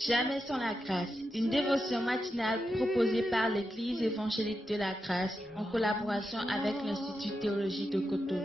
Jamais sans la grâce, une dévotion matinale proposée par l'Église évangélique de la grâce en collaboration avec l'Institut théologie de Cotonou.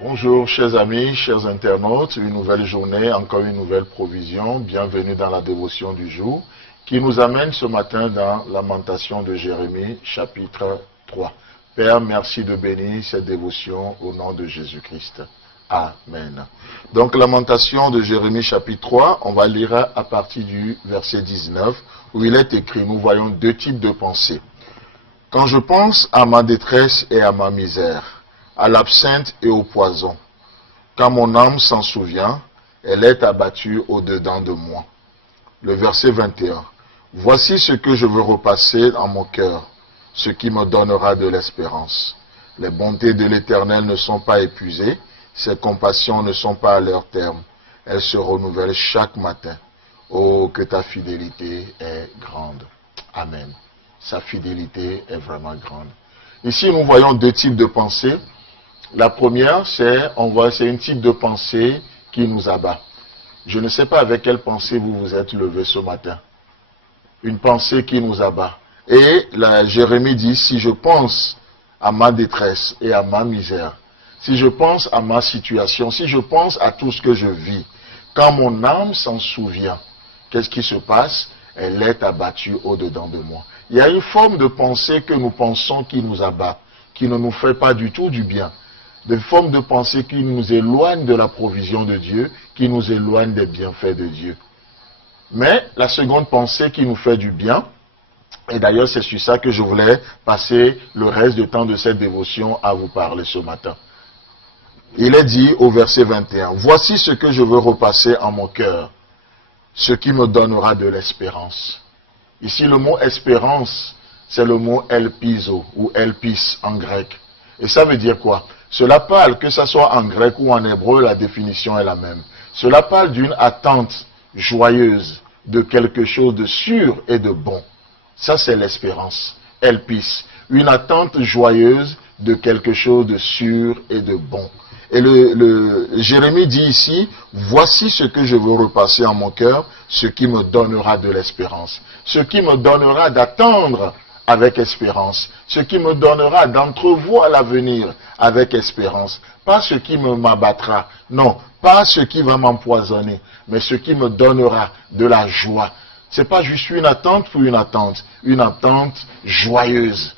Bonjour chers amis, chers internautes, une nouvelle journée, encore une nouvelle provision. Bienvenue dans la dévotion du jour qui nous amène ce matin dans Lamentation de Jérémie, chapitre 3. Père, merci de bénir cette dévotion au nom de Jésus-Christ. Amen. Donc Lamentation de Jérémie, chapitre 3, on va lire à partir du verset 19 où il est écrit, nous voyons deux types de pensées. Quand je pense à ma détresse et à ma misère, à l'absinthe et au poison. Quand mon âme s'en souvient, elle est abattue au-dedans de moi. Le verset 21. Voici ce que je veux repasser en mon cœur, ce qui me donnera de l'espérance. Les bontés de l'Éternel ne sont pas épuisées, ses compassions ne sont pas à leur terme. Elles se renouvellent chaque matin. Oh, que ta fidélité est grande. Amen. Sa fidélité est vraiment grande. Ici, nous voyons deux types de pensées. La première, c'est un type de pensée qui nous abat. Je ne sais pas avec quelle pensée vous vous êtes levé ce matin. Une pensée qui nous abat. Et Jérémie dit, si je pense à ma détresse et à ma misère, si je pense à ma situation, si je pense à tout ce que je vis, quand mon âme s'en souvient, qu'est-ce qui se passe? Elle est abattue au-dedans de moi. Il y a une forme de pensée que nous pensons qui nous abat, qui ne nous fait pas du tout du bien. Des formes de pensée qui nous éloignent de la provision de Dieu, qui nous éloignent des bienfaits de Dieu. Mais la seconde pensée qui nous fait du bien, et d'ailleurs c'est sur ça que je voulais passer le reste du temps de cette dévotion à vous parler ce matin. Il est dit au verset 21, « Voici ce que je veux repasser en mon cœur, ce qui me donnera de l'espérance. » Ici le mot espérance, c'est le mot elpizo ou elpis en grec. Et ça veut dire quoi? Cela parle, que ce soit en grec ou en hébreu, la définition est la même. Cela parle d'une attente joyeuse de quelque chose de sûr et de bon. Ça, c'est l'espérance. Elpis. Une attente joyeuse de quelque chose de sûr et de bon. Et Jérémie dit ici, voici ce que je veux repasser en mon cœur, ce qui me donnera de l'espérance. Ce qui me donnera d'attendre avec espérance. Ce qui me donnera d'entrevoir l'avenir avec espérance. Pas ce qui m'abattra. Non, pas ce qui va m'empoisonner. Mais ce qui me donnera de la joie. C'est pas juste une attente pour une attente joyeuse.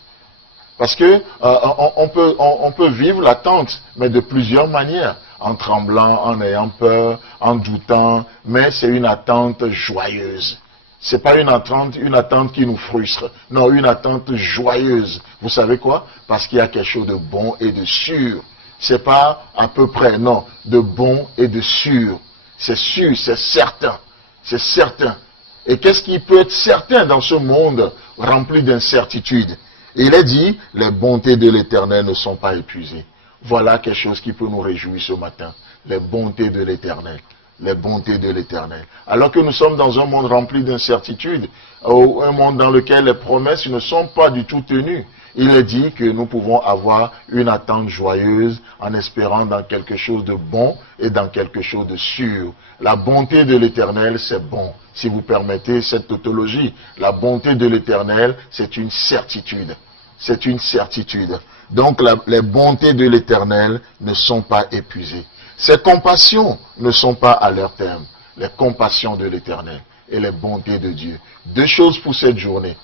Parce que on peut vivre l'attente, mais de plusieurs manières. En tremblant, en ayant peur, en doutant, mais c'est une attente joyeuse. C'est pas une attente qui nous frustre. Non, une attente joyeuse. Vous savez quoi? Parce qu'il y a quelque chose de bon et de sûr. C'est pas à peu près, non. De bon et de sûr. C'est sûr, c'est certain. C'est certain. Et qu'est-ce qui peut être certain dans ce monde rempli d'incertitudes? Il est dit, les bontés de l'Éternel ne sont pas épuisées. Voilà quelque chose qui peut nous réjouir ce matin. Les bontés de l'Éternel. Les bontés de l'Éternel. Alors que nous sommes dans un monde rempli d'incertitudes, un monde dans lequel les promesses ne sont pas du tout tenues, il est dit que nous pouvons avoir une attente joyeuse en espérant dans quelque chose de bon et dans quelque chose de sûr. La bonté de l'Éternel, c'est bon. Si vous permettez cette tautologie, la bonté de l'Éternel, c'est une certitude. C'est une certitude. Donc les bontés de l'Éternel ne sont pas épuisées. Ses compassions ne sont pas à leur terme. Les compassions de l'Éternel et les bontés de Dieu. Deux choses pour cette journée.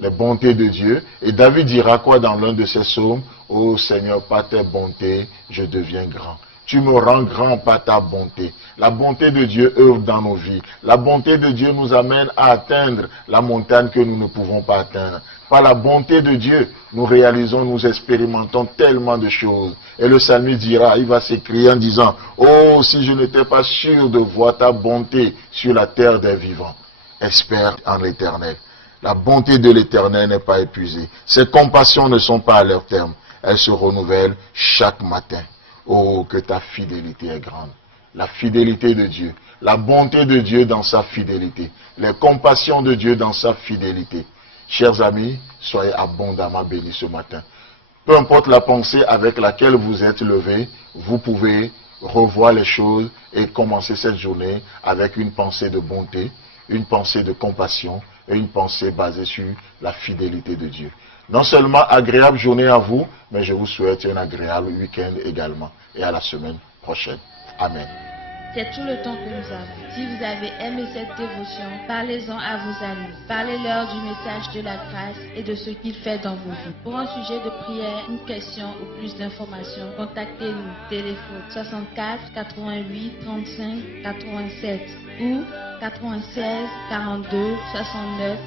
Les bontés de Dieu. Et David dira quoi dans l'un de ses psaumes? Ô Seigneur, par tes bontés, je deviens grand. Tu me rends grand par ta bonté. La bonté de Dieu œuvre dans nos vies. La bonté de Dieu nous amène à atteindre la montagne que nous ne pouvons pas atteindre. Par la bonté de Dieu, nous réalisons, nous expérimentons tellement de choses. Et le psalmiste dira, il va s'écrier en disant, « Oh, si je n'étais pas sûr de voir ta bonté sur la terre des vivants. » Espère en l'Éternel. La bonté de l'Éternel n'est pas épuisée. Ses compassions ne sont pas à leur terme. Elles se renouvellent chaque matin. Oh, que ta fidélité est grande. la fidélité de Dieu, la bonté de Dieu dans sa fidélité, les compassions de Dieu dans sa fidélité. Chers amis, soyez abondamment bénis ce matin. Peu importe la pensée avec laquelle vous êtes levés, vous pouvez revoir les choses et commencer cette journée avec une pensée de bonté, une pensée de compassion et une pensée basée sur la fidélité de Dieu. Non seulement agréable journée à vous, mais je vous souhaite un agréable week-end également. Et à la semaine prochaine. Amen. C'est tout le temps que nous avons. Si vous avez aimé cette dévotion, parlez-en à vos amis. Parlez-leur du message de la grâce et de ce qu'il fait dans vos vies. Pour un sujet de prière, une question ou plus d'informations, contactez-nous. Téléphone 64 88 35 87 ou 96 42 69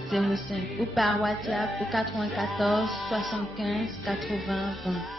05 ou par WhatsApp au 94 75 80 20.